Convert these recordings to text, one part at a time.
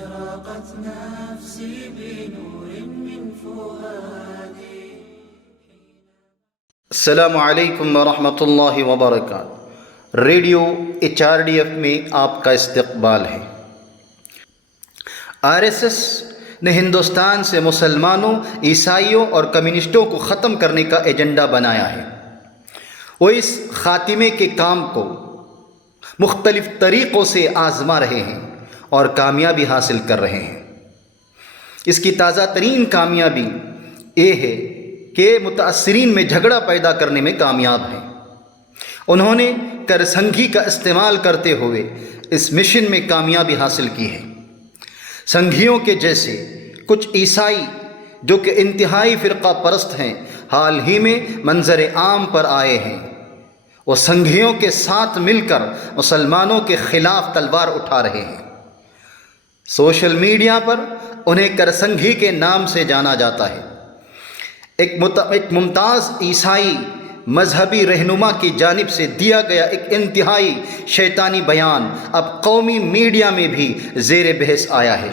أشرقت نفسي بنور من فؤادي. السلام علیکم ورحمۃ اللہ وبرکاتہ. ریڈیو HRDF میں آپ کا استقبال ہے. RSS نے ہندوستان سے مسلمانوں، عیسائیوں اور کمیونسٹوں کو ختم کرنے کا ایجنڈا بنایا ہے. وہ اس خاتمے کے کام کو مختلف طریقوں سے آزما رہے ہیں اور کامیابی حاصل کر رہے ہیں. اس کی تازہ ترین کامیابی یہ ہے کہ متاثرین میں جھگڑا پیدا کرنے میں کامیاب ہیں. انہوں نے کرسنگھی کا استعمال کرتے ہوئے اس مشن میں کامیابی حاصل کی ہے. سنگھیوں کے جیسے کچھ عیسائی جو کہ انتہائی فرقہ پرست ہیں، حال ہی میں منظر عام پر آئے ہیں. وہ سنگھیوں کے ساتھ مل کر مسلمانوں کے خلاف تلوار اٹھا رہے ہیں. سوشل میڈیا پر انہیں کرسنگھی کے نام سے جانا جاتا ہے. ایک ممتاز عیسائی مذہبی رہنما کی جانب سے دیا گیا ایک انتہائی شیطانی بیان اب قومی میڈیا میں بھی زیر بحث آیا ہے.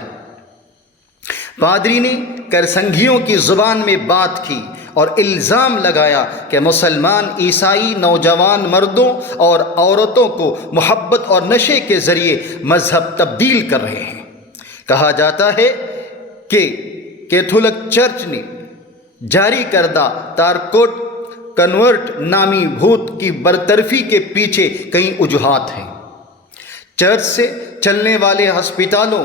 پادری نے کرسنگھیوں کی زبان میں بات کی اور الزام لگایا کہ مسلمان عیسائی نوجوان مردوں اور عورتوں کو محبت اور نشے کے ذریعے مذہب تبدیل کر رہے ہیں. کہا جاتا ہے کہ کیتھولک چرچ نے جاری کردہ تارکوٹ کنورٹ نامی بھوت کی برطرفی کے پیچھے کئی وجوہات ہیں. چرچ سے چلنے والے ہسپتالوں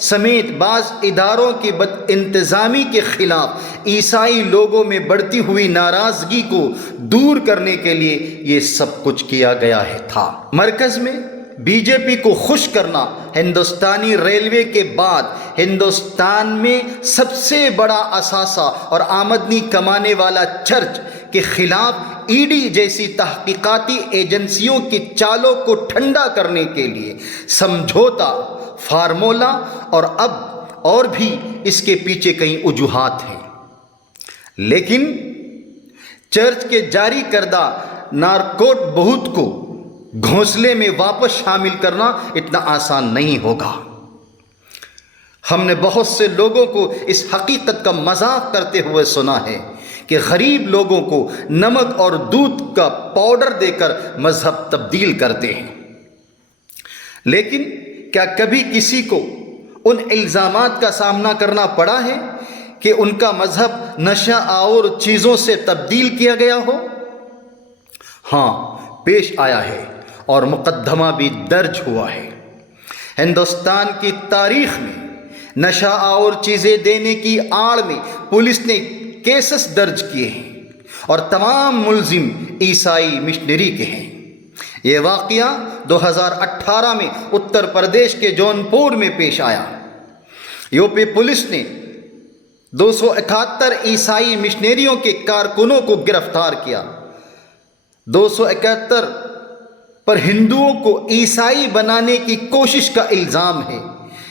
سمیت بعض اداروں کی بد انتظامی کے خلاف عیسائی لوگوں میں بڑھتی ہوئی ناراضگی کو دور کرنے کے لیے یہ سب کچھ کیا گیا تھا. مرکز میں BJP کو خوش کرنا ہندوستانی ریلوے کے بعد ہندوستان میں سب سے بڑا اثاثہ اور آمدنی کمانے والا چرچ کے خلاف ED جیسی تحقیقاتی ایجنسیوں کی چالوں کو ٹھنڈا کرنے کے لیے سمجھوتا فارمولا اور بھی اس کے پیچھے کئی وجوہات ہیں. لیکن چرچ کے جاری کردہ نارکوٹ بہوت کو گھونسلے میں واپس شامل کرنا اتنا آسان نہیں ہوگا. ہم نے بہت سے لوگوں کو اس حقیقت کا مذاق کرتے ہوئے سنا ہے کہ غریب لوگوں کو نمک اور دودھ کا پاؤڈر دے کر مذہب تبدیل کرتے ہیں. لیکن کیا کبھی کسی کو ان الزامات کا سامنا کرنا پڑا ہے کہ ان کا مذہب نشہ آور چیزوں سے تبدیل کیا گیا ہو؟ ہاں، پیش آیا ہے اور مقدمہ بھی درج ہوا ہے. ہندوستان کی تاریخ میں نشہ آور چیزیں دینے کی آڑ میں پولیس نے کیسز درج کیے ہیں اور تمام ملزم عیسائی مشنری کے ہیں. یہ واقعہ 2018 میں اتر پردیش کے جونپور میں پیش آیا. UP پولیس نے 271 عیسائی مشنریوں کے کارکنوں کو گرفتار کیا. 271 پر ہندوؤں کو عیسائی بنانے کی کوشش کا الزام ہے.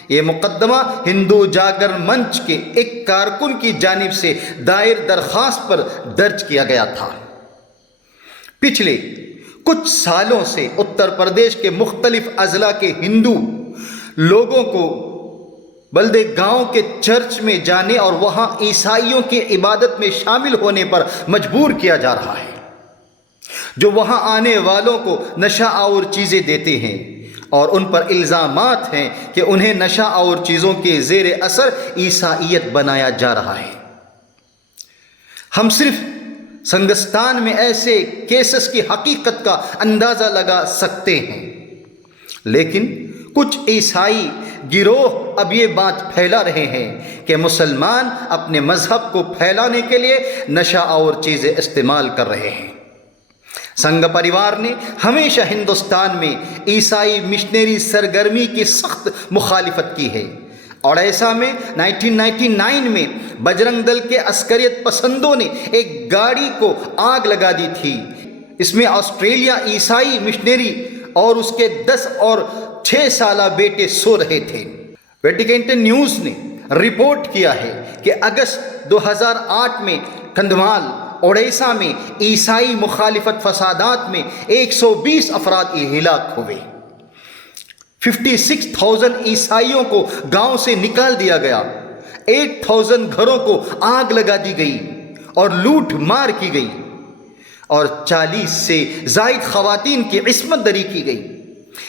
یہ مقدمہ ہندو جاگر منچ کے ایک کارکن کی جانب سے دائر درخواست پر درج کیا گیا تھا. پچھلے کچھ سالوں سے اتر پردیش کے مختلف اضلاع کے ہندو لوگوں کو بلدے گاؤں کے چرچ میں جانے اور وہاں عیسائیوں کی عبادت میں شامل ہونے پر مجبور کیا جا رہا ہے، جو وہاں آنے والوں کو نشہ آور چیزیں دیتے ہیں اور ان پر الزامات ہیں کہ انہیں نشہ آور چیزوں کے زیر اثر عیسائیت بنایا جا رہا ہے. ہم صرف سنگستان میں ایسے کیسز کی حقیقت کا اندازہ لگا سکتے ہیں، لیکن کچھ عیسائی گروہ اب یہ بات پھیلا رہے ہیں کہ مسلمان اپنے مذہب کو پھیلانے کے لیے نشہ آور چیزیں استعمال کر رہے ہیں. سنگھ پریوار نے ہمیشہ ہندوستان میں عیسائی مشنری سرگرمی کی سخت مخالفت کی ہے. اوڈیشہ میں 1999 میں بجرنگ دل کے عسکریت پسندوں نے ایک گاڑی کو آگ لگا دی تھی. اس میں آسٹریلیا عیسائی مشنری اور اس کے 10 اور 6 سالہ بیٹے سو رہے تھے. ویٹیکن نیوز نے رپورٹ کیا ہے کہ اگست 2008 میں کندھمال اوڈیشہ میں عیسائی مخالفت فسادات میں 120 افراد ہلاک ہوئے. 56,000 عیسائیوں کو گاؤں سے نکال دیا گیا، 8,000 گھروں کو آگ لگا دی گئی اور لوٹ مار کی گئی، اور 40 سے زائد خواتین کی عصمت دری کی گئی،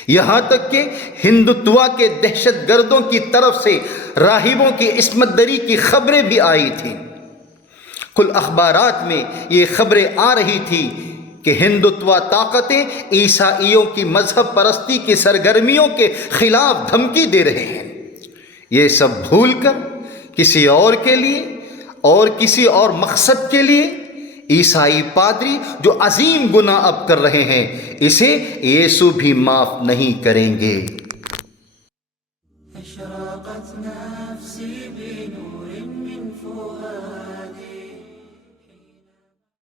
یہاں تک کہ ہندوتوا کے دہشت گردوں کی طرف سے راہبوں کی عصمت دری کی خبریں بھی آئی تھیں۔ کل اخبارات میں یہ خبریں آ رہی تھی کہ ہندوتوا طاقتیں عیسائیوں کی مذہب پرستی کی سرگرمیوں کے خلاف دھمکی دے رہے ہیں۔ یہ سب بھول کر کسی اور کے لیے اور کسی اور مقصد کے لیے عیسائی پادری جو عظیم گناہ اب کر رہے ہیں، اسے یسوع بھی معاف نہیں کریں گے۔